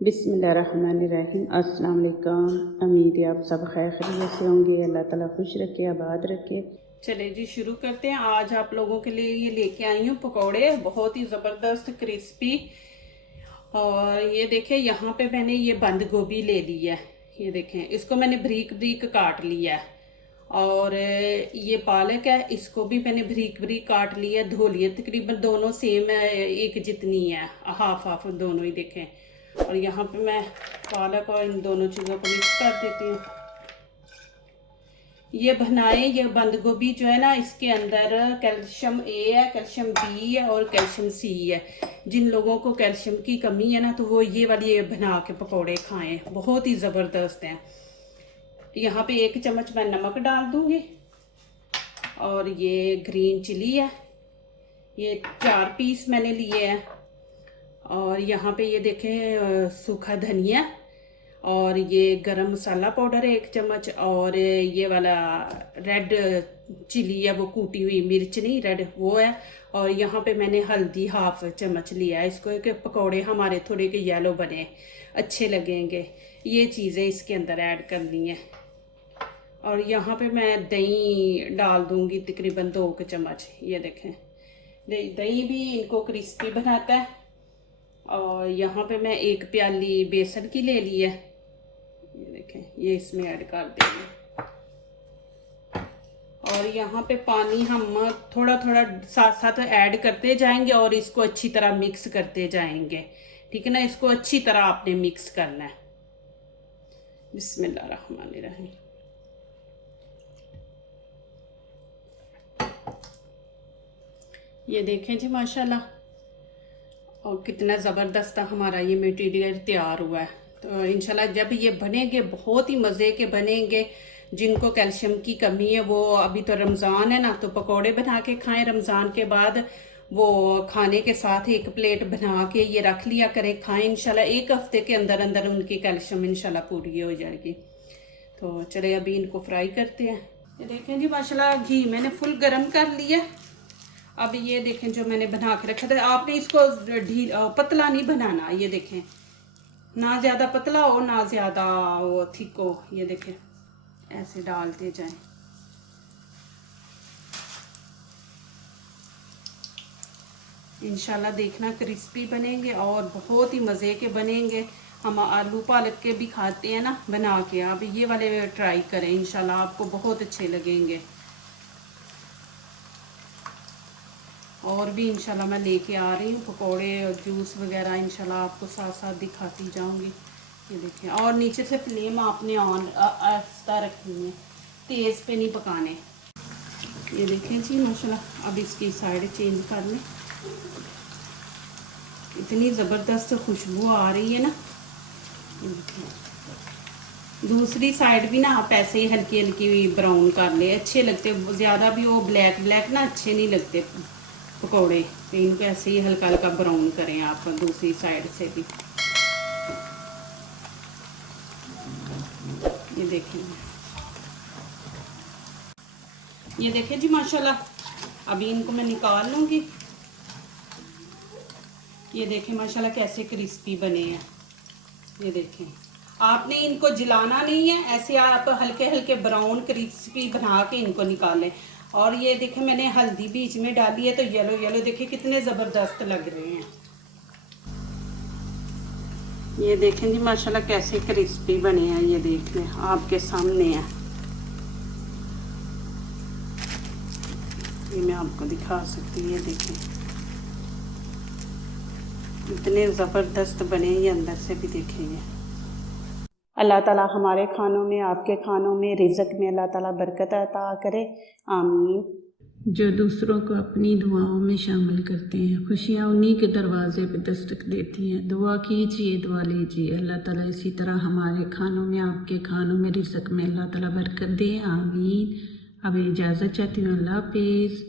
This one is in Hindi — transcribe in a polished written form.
बिस्मिल्लाहिर्रहमानिर्रहीम। अस्सलाम वालेकुम। उम्मीद है आप सब खैर खैरियत से होंगे। अल्लाह ताला खुश रखे, आबाद रखे। चले जी शुरू करते हैं। आज आप लोगों के लिए ये लेके आई हूँ पकौड़े, बहुत ही ज़बरदस्त क्रिस्पी। और ये देखें, यहाँ पे मैंने ये बंद गोभी ले ली है। ये देखें, इसको मैंने बारीक बारीक काट लिया है। और ये पालक है, इसको भी मैंने बारीक बारीक काट लिया, धो लिया। तकरीबन दोनों सेम है, एक जितनी है, हाफ हाफ दोनों ही देखें। और यहाँ पे मैं पालक और इन दोनों चीज़ों को मिक्स कर देती हूँ। ये बनाएं, ये बंद गोभी जो है ना, इसके अंदर कैल्शियम ए है, कैल्शियम बी है और कैल्शियम सी है। जिन लोगों को कैल्शियम की कमी है ना, तो वो ये वाली बना के पकौड़े खाएं, बहुत ही ज़बरदस्त हैं। यहाँ पे 1 चम्मच मैं नमक डाल दूँगी। और ये ग्रीन चिली है, ये 4 पीस मैंने लिए हैं। और यहाँ पे ये देखें सूखा धनिया, और ये गरम मसाला पाउडर है 1 चम्मच। और ये वाला रेड चिली है, वो कूटी हुई मिर्च नहीं, रेड वो है। और यहाँ पे मैंने हल्दी हाफ चम्मच लिया है इसको, कि पकौड़े हमारे थोड़े के येलो बने, अच्छे लगेंगे। ये चीज़ें इसके अंदर ऐड करनी है। और यहाँ पे मैं दही डाल दूँगी तकरीबन 2 चम्मच। ये देखें, दही भी इनको क्रिस्पी बनाता है। और यहाँ पे मैं 1 प्याली बेसन की ले ली है। ये देखें, ये इसमें ऐड कर देंगे। और यहाँ पे पानी हम थोड़ा थोड़ा साथ साथ ऐड करते जाएंगे और इसको अच्छी तरह मिक्स करते जाएंगे, ठीक है ना। इसको अच्छी तरह आपने मिक्स करना है। बिस्मिल्लाहिर्रहमानिर्रहीम। ये देखें जी, माशाल्लाह, और कितना ज़बरदस्त हमारा ये मटेरियल तैयार हुआ है। तो इंशाल्लाह जब ये बनेंगे, बहुत ही मज़े के बनेंगे। जिनको कैल्शियम की कमी है, वो अभी तो रमज़ान है ना, तो पकोड़े बना के खाएं। रमज़ान के बाद वो खाने के साथ 1 प्लेट बना के ये रख लिया करें, खाएं। इंशाल्लाह 1 हफ्ते के अंदर अंदर उनकी कैल्शियम इंशाल्लाह पूरी हो जाएगी। तो चले अभी इनको फ्राई करते हैं। ये देखें जी, माशाल्लाह घी मैंने फुल गर्म कर लिया। अब ये देखें, जो मैंने बना के रखा था, आपने इसको पतला नहीं बनाना। ये देखें, ना ज़्यादा पतला हो ना ज़्यादा वो थिक हो। ये देखें, ऐसे डालते जाएं। इंशाल्लाह देखना क्रिस्पी बनेंगे और बहुत ही मज़े के बनेंगे। हम आलू पालक के भी खाते हैं ना बना के, आप ये वाले ट्राई करें, इंशाल्लाह आपको बहुत अच्छे लगेंगे। और भी इंशाल्लाह मैं लेके आ रही हूँ पकोड़े और जूस वगैरह, इंशाल्लाह आपको साथ साथ दिखाती जाऊँगी। ये देखिए, और नीचे से फ्लेम आपने ऑन आस्ता रखनी है, तेज़ पे नहीं पकाने। ये देखें जी, माशाल्लाह अब इसकी साइड चेंज कर लें। इतनी ज़बरदस्त खुशबू आ रही है ना। दूसरी साइड भी ना आप ऐसे ही हल्की हल्की ब्राउन कर ले, अच्छे लगते। ज़्यादा भी वो ब्लैक ब्लैक ना अच्छे नहीं लगते पकौड़े। तो इनको ऐसे ही हल्का हल्का ब्राउन करें आप दूसरी साइड से भी। ये देखिए, ये देखें जी, माशाल्लाह अभी इनको मैं निकाल लूँगी। ये देखें माशाल्लाह कैसे क्रिस्पी बने हैं। ये देखें, आपने इनको जलाना नहीं है, ऐसे आप हल्के हल्के ब्राउन क्रिस्पी बना के इनको निकालें। और ये देखें, मैंने हल्दी बीच में डाली है, तो येलो येलो देखें कितने ज़बरदस्त लग रहे हैं। ये देखें जी, माशाल्लाह कैसे क्रिस्पी बने हैं। ये देख लें, आपके सामने है। ये मैं आपको दिखा सकती हूँ। ये देखें, इतने ज़बरदस्त बने, ये अंदर से भी देखेंगे। अल्लाह ताला हमारे खानों में, आपके खानों में, रिज़्क़ में अल्लाह ताला बरकत अता करे, आमीन। जो दूसरों को अपनी दुआओं में शामिल करते हैं, खुशियाँ उन्हीं के दरवाजे पे दस्तक देती हैं। दुआ कीजिए, दुआ लीजिए, अल्लाह ताला इसी तरह हमारे खानों में, आपके खानों में, रिज़्क़ में अल्लाह ताला बरकत दे, आमीन। अब इजाज़त चाहती हूँ, अल्लाह हाफ़िज़।